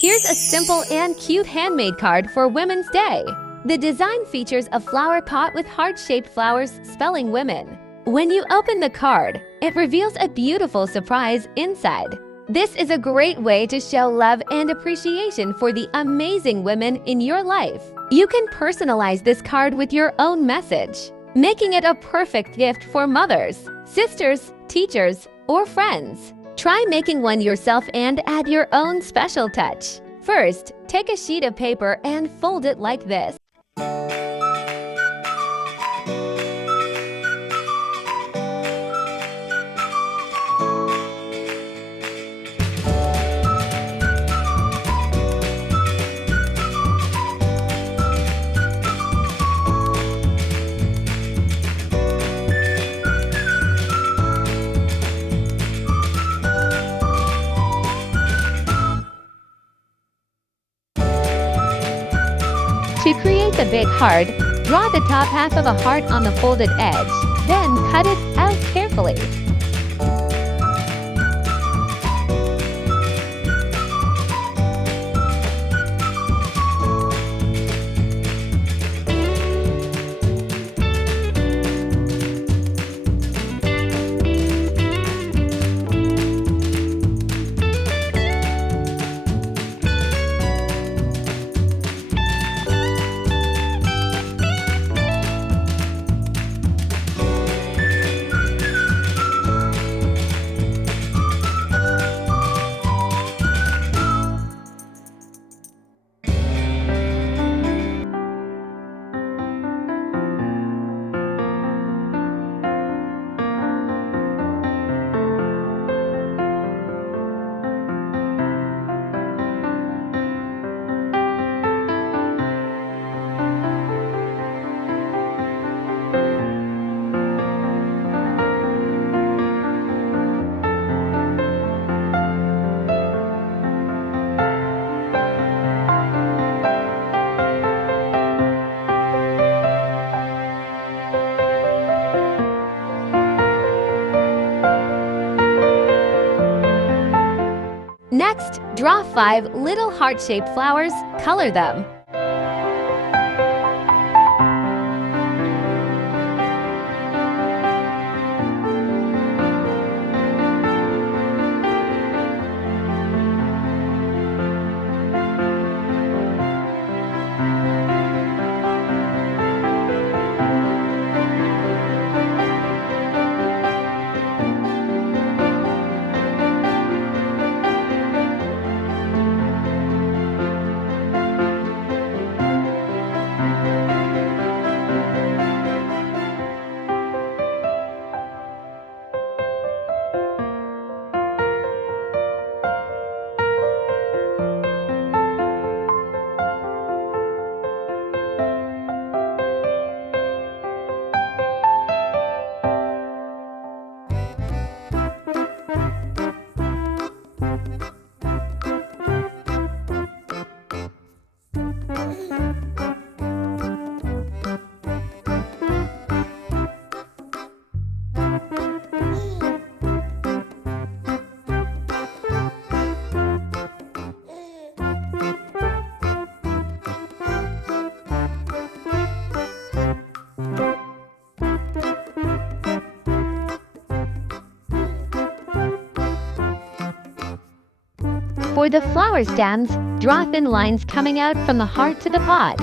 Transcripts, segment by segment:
Here's a simple and cute handmade card for Women's Day. The design features a flower pot with heart-shaped flowers spelling women. When you open the card, it reveals a beautiful surprise inside. This is a great way to show love and appreciation for the amazing women in your life. You can personalize this card with your own message, making it a perfect gift for mothers, sisters, teachers, or friends. Try making one yourself and add your own special touch. First, take a sheet of paper and fold it like this. To create the big heart, draw the top half of a heart on the folded edge, then cut it out carefully. Next, draw 5 little heart-shaped flowers, color them. For the flower stems, draw thin lines coming out from the heart to the pot.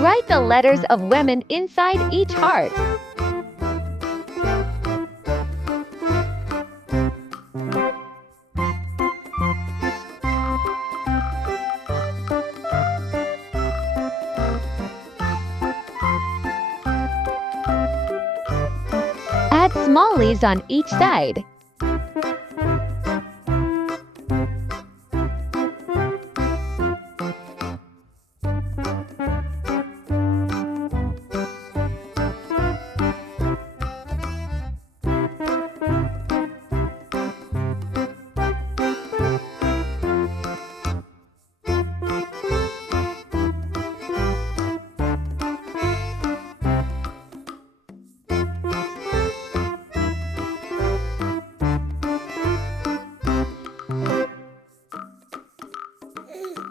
Write the letters of women inside each heart. Add small leaves on each side.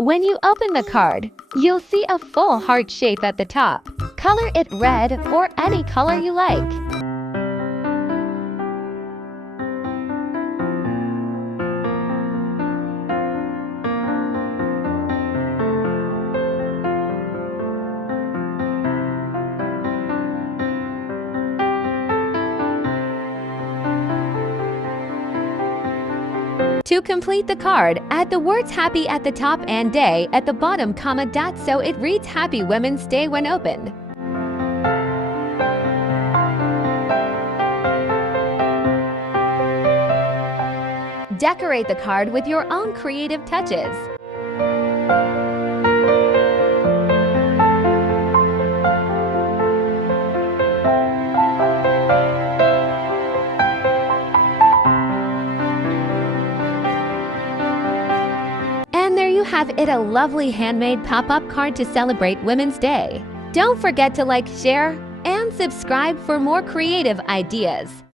When you open the card, you'll see a full heart shape at the top. Color it red or any color you like. To complete the card, add the words happy at the top and day at the bottom, dot so it reads Happy Women's Day when opened. Decorate the card with your own creative touches. And there you have it, a lovely handmade pop-up card to celebrate Women's Day. Don't forget to like, share, and subscribe for more creative ideas.